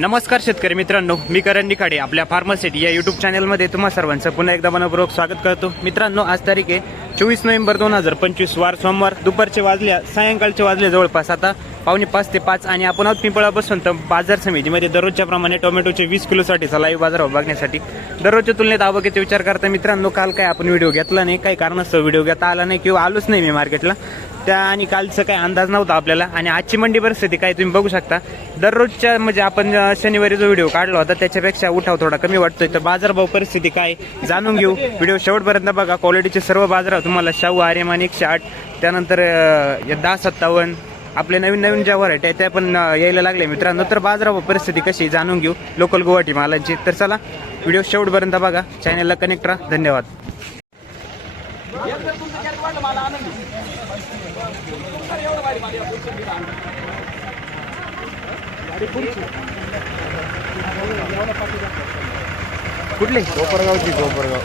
नमस्कार शेतकरी मित्रांनो मी करण निखाडे आपल्या फार्मसिटी या युट्यूब चॅनलमध्ये तुम्हा सर्वांचं पुन्हा एकदा मनपूर्वक स्वागत करतो. मित्रांनो आज तारीख आहे चोवीस नोव्हेंबर दोन हजार पंचवीस वार सोमवार दुपारचे वाजल्या सायंकाळचे वाजले जवळपास आता पावणे पाच ते पाच आणि आपण आहोत पिंपळा बसून तर बाजार समितीमध्ये. दररोजच्या प्रमाणे टोमॅटोचे वीस किलोसाठीचा लाईव्ह बाजार बघण्यासाठी. दररोजच्या तुलनेत आवकेचा विचार करता मित्रांनो काल काय आपण व्हिडिओ घेतला नाही काही कारणास्तव व्हिडिओ घेता आला नाही किंवा आलोच नाही मी मार्केटला. त्या आणि कालचं काही अंदाज नव्हता आपल्याला आणि आजची मंडी परिस्थिती काय तुम्ही बघू शकता. दररोजच्या म्हणजे आपण शनिवारी जो व्हिडिओ काढला होता त्याच्यापेक्षा उठाव थोडा कमी वाटतोय. तर बाजारभाव परिस्थिती काय जाणून घेऊ. व्हिडिओ शेवटपर्यंत बघा. क्वालिटीचे सर्व बाजार तुम्हाला शाहू आर्यमान एकशे आठ त्यानंतर दहा सत्तावन्न आपले नवीन नवीन ज्या व्हरायटी आहेत त्या पण यायला लागले मित्रांनो. तर बाजारभाव परिस्थिती कशी जाणून घेऊ. लोकल गुवाहाटी मालांची. तर चला व्हिडिओ शेवटपर्यंत बघा. चॅनलला कनेक्ट राहा. धन्यवाद. कुठले? कोपरगावची कोपरगाव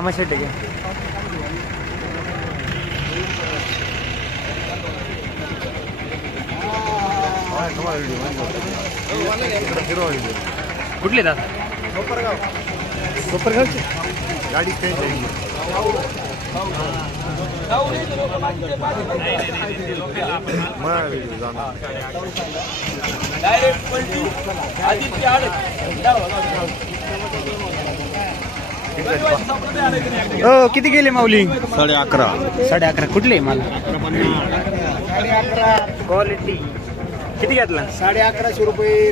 माहिती आहे. कुठले दादा? कोपरगाव कोपरगावचे गाडी चेंज आहे मग व्हिडिओ जाणार हो किती गेले माऊली? साडे अकरा. साडे अकरा. कुठले? मला? क्वालिटी किती घेतला? साडे अकराशे रुपये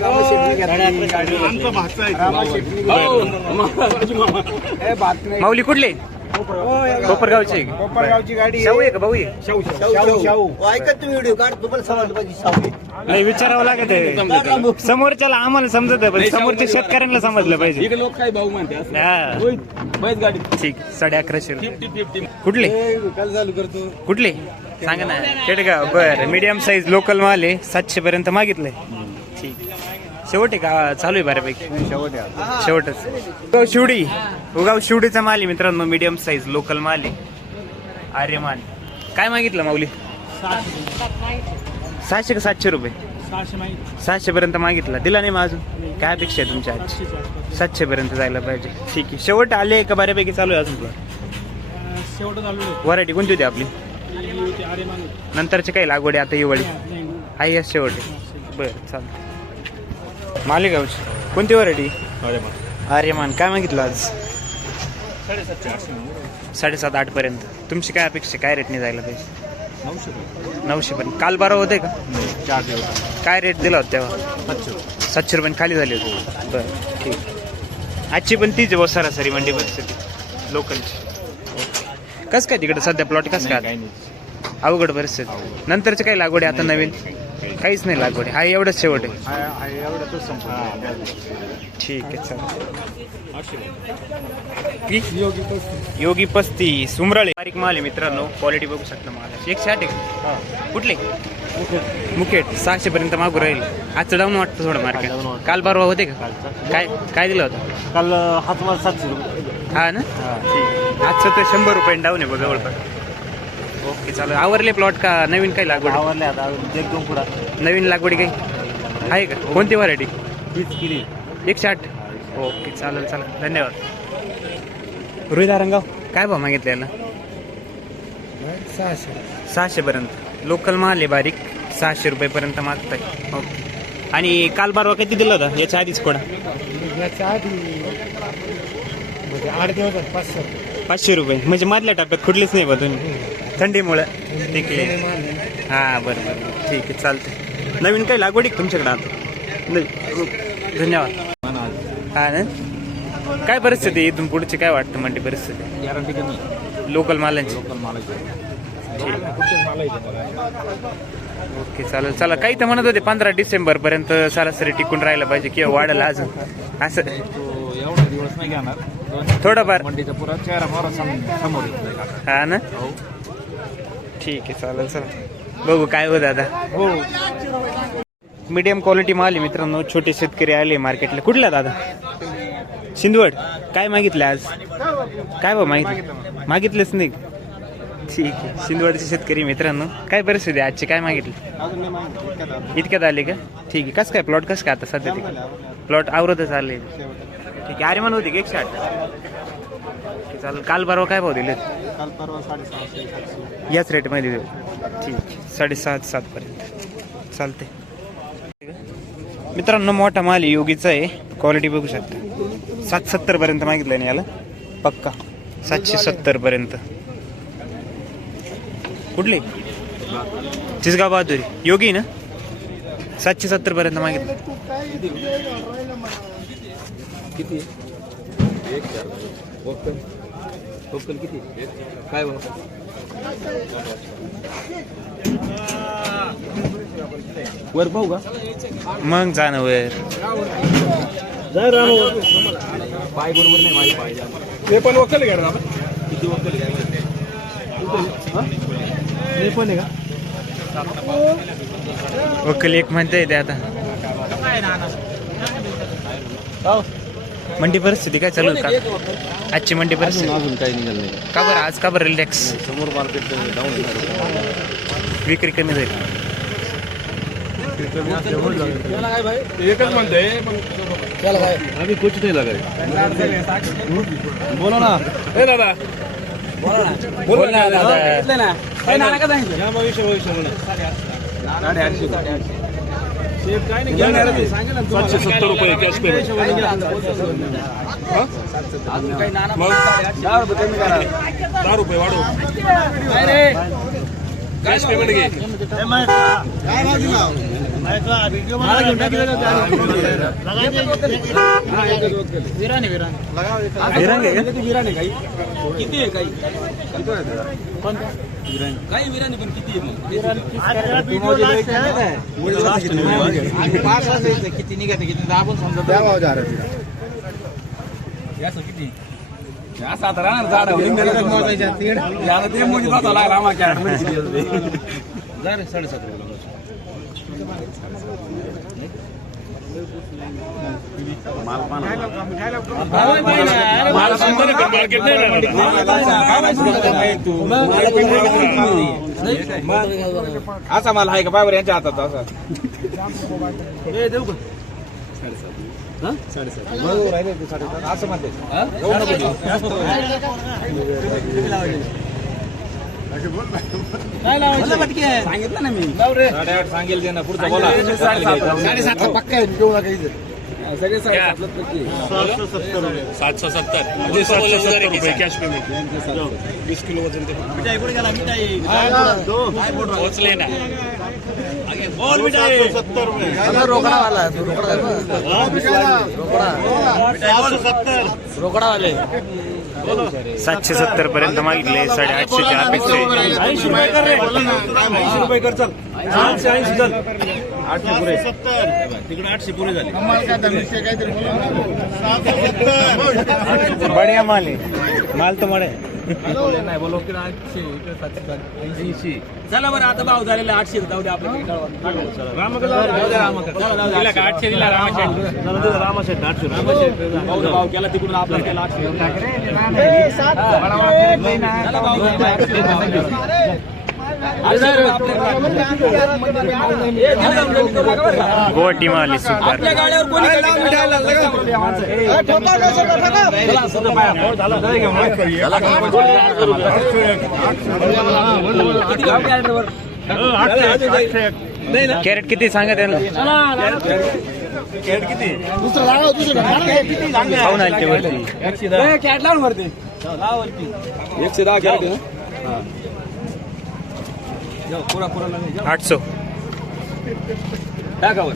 हे बात नाही. माऊली कुठले? कोपरगावचे. कोपरगावची गाडी शाहू आहे का भाऊ? शाहू शाहू शाहू ऐकत तुम्ही व्हिडिओ काढ तुम्हाला समजलं पाहिजे सावली नाही विचारावं लागत आहे. समोरच्याला आम्हाला समजत आहे पण समोरच्या शेतकऱ्यांना समजलं पाहिजे. लोक काय भाऊ म्हणते हा. ठीक साडे अकराशे. कुठले? काल चालू करतो. कुठले? सांगा ना खेडगाव बर. मीडियम साईज लोकल माल आहे सातशे पर्यंत मागितलंय. ठीक शेवट आहे का चालू आहे बऱ्यापैकी? शेवट आहे. शेवटच. उगाव शिवडी उगाव शिवडीचा माल आहे मित्रांनो मीडियम साईज लोकल माल आहे. आर्यमान. काय मागितलं माऊली? सहाशे का सातशे रुपये? सहाशे पर्यंत मागितला. दिला नाही मग अजून? काय अपेक्षा आहे तुमच्या आजची? सातशे पर्यंत जायला पाहिजे. ठीक आहे. शेवट आले का बऱ्यापैकी चालू आहे अजून? तुला शेवट चालू व्हरायटी कोणती होती आपली? नंतरची काही लागवड आहे आता हिवाळी आहे या शेवट. बरं चालतं मालेगावची. कोणती व्हरायटी आर्यमान. काय मागितलं आज? साडेसात आठ पर्यंत. तुमची काय अपेक्षा काय रेटने जायला पाहिजे? नऊशे पर्यंत. काल बारा होते का? चार दिवस. काय रेट दिला होता तेव्हा? सातशे रुपये. खाली झाले होते. बरं ठीक. आजची पण तीच आहे बुवा सरासरी मंडी परिस्थिती. लोकलची कसं काय तिकडे सध्या प्लॉट कसं काय? अवघड परिस्थिती. नंतरचं काही लागवड आहे आता नवीन? काहीच नाही लागवड. आहे हा एवढंच शेवट आहे. ठीक आहे चालेल योगी पस्तीस उमराळे बारीक माल आहे मित्रांनो. क्वालिटी बघू शकता मला. एकशे आठ आहे? कुठले? मुकेट. सहाशे पर्यंत मागू राहील. आजचं डाऊन वाटतं थोडं मार्केट. काल परवा होते का. काय काय दिलं होतं? काल हा तुम्हाला सातशे रुपये. हा ना? ठीक. आजचं तर शंभर रुपये डाऊन आहे बघ जवळपास. ओके चालेल. आवरले प्लॉट का? नवीन काही लागवड? आवडले आता एक दोन पुढा. नवीन लागवडी काही? आहे का? कोणती व्हरायटी तीच किती एकशे आठ? ओके चालेल चालेल. धन्यवाद. रोहित आरंगाव काय भाव मागितले याला? सहाशे. सहाशे पर्यंत लोकल माल आहे बारीक. सहाशे रुपयेपर्यंत मागताय. ओके. आणि काल बारवा किती दिला होता? याच्या आधीच कोणा याच्या आधी म्हणजे आठ दिवस आहेत, पाच सहा पाचशे रुपये. म्हणजे मधल्या टप्प्यात कुठलीच नाही बा तुम्ही? थंडीमुळे टिकले. हां बरं बरं. ठीक आहे चालतंय. नवीन काही लागवड आहे तुमच्याकडे आता? नाही धन्यवाद. हा ना? काय परिस्थिती आहे इथून पुढची? काय वाटतं मंडी परिस्थिती? गॅरंटी कमी लोकल मालांची. लोकल मालाची. ओके चालेल. चला काही तर म्हणत होते पंधरा डिसेंबर पर्यंत सरासरी टिकून राहायला पाहिजे किंवा वाढेल अजून. असं. तो एवढा दिवस नाही घेणार. दोन थोडंफार. मंडीचा पुरा चेहरा मोरा सम- समोर हा ना? ठीक आहे चालेल चला. बघू काय होत आता. हो. मीडियम क्वालिटी माल आहे मित्रांनो छोटे शेतकरी आले मार्केटला कुठला दादा? सिंदवड काय मागितलं आज? काय भाऊ मागितलं? मागितलंच नाही. ठीक आहे सिंधवडचे शेतकरी मित्रांनो काय परिस्थिती आहे आजची? काय मागितली? इतक्यात आले का? ठीक आहे कसं काय प्लॉट कसं काय आता सध्या ते? प्लॉट आवरतच आले. ठीक आहे अरे म्हणून होती की एकशे आठ चालेल काल परवा काय भाव दिले काल परवा साडेसहाशे सातशे याच रेटमध्ये देऊ. ठीक साडेसात सातपर्यंत चालते मित्रांनो मोठा माल आहे, योगीचा आहे. क्वालिटी बघू शकता. सात सत्तरपर्यंत मागितलं ना याला? पक्का. सातशे सत्तरपर्यंत कुठली? चिसगाव बहादुरी. योगी ना? सातशे सत्तरपर्यंत मागितलं. किती? एक वक्कल किती? काय भाव? वर पाहू का? मग जाणं वर. पाय बरोबर नाही माझे पाय ते पण वकल घ्या किती वक्कल घ्यायचं हे? पण आहे का? वकील एक म्हणता येते आता. मंडी परिस्थिती काय चालू आहे का? आजची मंडी परिस्थिती? अजून काही निघाल नाही. का बरं? आज का बरं रिलॅक्स समोर मार्केट डाऊन विक्री कमी जाईल एकच म्हणते पण आम्ही कुछ नाही लगाय बोला ना. ए दादा. बोल ना. दादा. सातशे सत्तर रुपये कॅश पेमेंट दहा रुपये वाढव. कॅश पेमेंट घे. किती आहे काही काही विराने पण किती आहे किती निघाते किती आपण समजा याचं किती असं आता राहणार झाड ते मोठी लागला आम्हाला साडेसात मार्केट नाही. असा माल आहे का? बाबर यांच्या हातात असा. असं म्हणते. सांगितलं ना मी. साडेआठ सांगेल ते ना पुढचा बोला. साडेसात पक्का आहे घेऊ नका इथे. सगळे साडेसातलाच पक्की. सातशे सत्तर म्हणजे सातशे सत्तर रुपये कॅश पेमेंट वीस किलो वजन पोहोचले ना. सातशे सत्तर पर्यंत मागितले साडेआठशेची अपेक्षा आहे ऐंशी रुपये कर चल ऐंशी ऐंशी चल आठशे. पुरे तिकडे आठशे पुरे झाले बढिया माल आहे. माल तर मळे नाही बोलो की आठशे इकडे सातशे ऐंशी चला बरं आता भाव झालेला आठशे जाऊ द्या आपल्या आठशे दिला रामाशेठ आठशे रुपये भाव केला तिकडून आपला केला आठशे गोटी माल सुपर आपल्या गाड्यावर कोणी किती गाव कॅरेटवर? कॅरेट किती सांगा त्यांना दुसरं लावा दुसरं खाऊन आले ते वरती ए, कॅरेट लावून वरती. एकशे दहा कॅरेट टाका वर.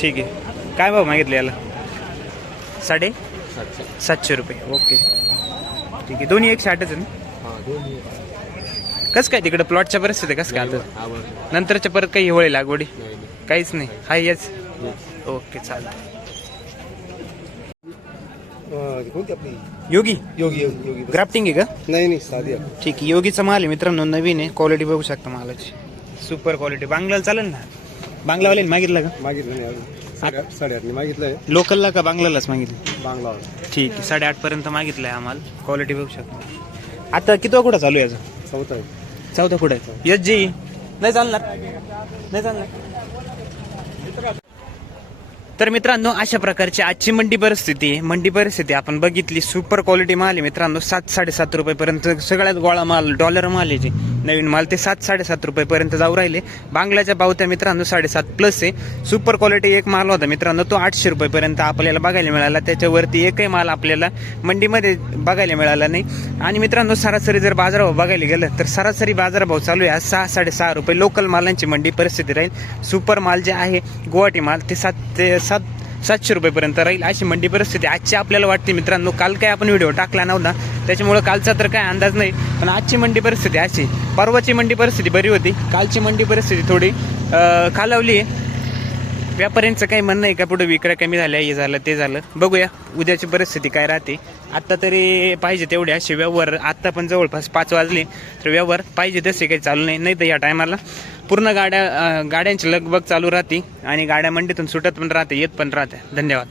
ठीक आहे. काय भाव मागितले याला? साडे? सातशे. रुपये. ओके. ठीक आहे. दोन्ही एकशे आठच आहे ना? कसं काय तिकडे प्लॉटच्या परिस्थिती कसं काय आता? नंतरच्या परत काही होळे लागवडी? काहीच नाही. हाय याच ओके चालेल. कोणती आपली? योगी? योगी योगी योगी. ग्राफ्टिंग आहे का? नाही नाही साधी आहे. ठीक आहे. योगीचा माल आहे मित्रांनो नवीन आहे. क्वालिटी बघू शकता मालाची. सुपर क्वालिटी बांगलाला चालेल ना? बांगलावाले मागितलं का? मागितलं नाही अजून. मागितलंय. लोकलला का बांगलालाच मागितलं? बांगला ठीक आहे. साडेआठ पर्यंत मागितलंय आम्हाला क्वालिटी बघू शकतो. आता किती कुठं चालू आहे याचं? चौथा आहे. चौथा कुठं आहे? एस जी नाही चालणार. नाही चालणार. तर मित्रांनो अशा प्रकारची आजची मंडी परिस्थिती मंडी परिस्थिती आपण बघितली. सुपर क्वालिटी माल आहे मित्रांनो सात साडेसात रुपयेपर्यंत सगळ्यात गोळा माल डॉलर माल आहे जे. नवीन माल ते सात साडेसात रुपयेपर्यंत जाऊ राहिले. बांगलाच्या पावत्या मित्रांनो साडेसात प्लस आहे. सुपर क्वालिटी एक माल होता मित्रांनो तो आठशे रुपयेपर्यंत आपल्याला बघायला मिळाला. त्याच्यावरती एकही माल आपल्याला मंडीमध्ये बघायला मिळाला नाही. आणि मित्रांनो सरासरी जर बाजारभाव बघायला गेलं तर सरासरी बाजारभाव चालू आहे. आज सहा साडेसहा रुपये लोकल मालांची मंडी परिस्थिती राहील. सुपर माल जे आहे गुवाहाटी माल ते सात ते सात सातशे रुपयेपर्यंत राहील. अशी मंडी परिस्थिती आजची आपल्याला वाटते मित्रांनो. काल काय आपण व्हिडिओ टाकला नव्हता. त्याच्यामुळे कालचा तर काय अंदाज नाही. पण आजची मंडी परिस्थिती अशी. परवाची मंडी परिस्थिती बरी होती. कालची मंडी परिस्थिती थोडी खालावली आहे. व्यापाऱ्यांचं काही म्हणणं आहे का? पुढे विक्रया कमी झाल्या हे झालं ते झालं. बघूया उद्याची परिस्थिती काय राहते. आत्ता तरी पाहिजे तेवढे असे व्यवहार. आत्ता पण जवळपास पाच वाजले. तर व्यवहार पाहिजे तसे काही चालू नाही. नाही तर या टायमाला पूर्ण गाड्या गाड्यांची लगबग चालू राहते आणि गाड्या मंडीतून सुटत पण राहते येत पण राहते. धन्यवाद.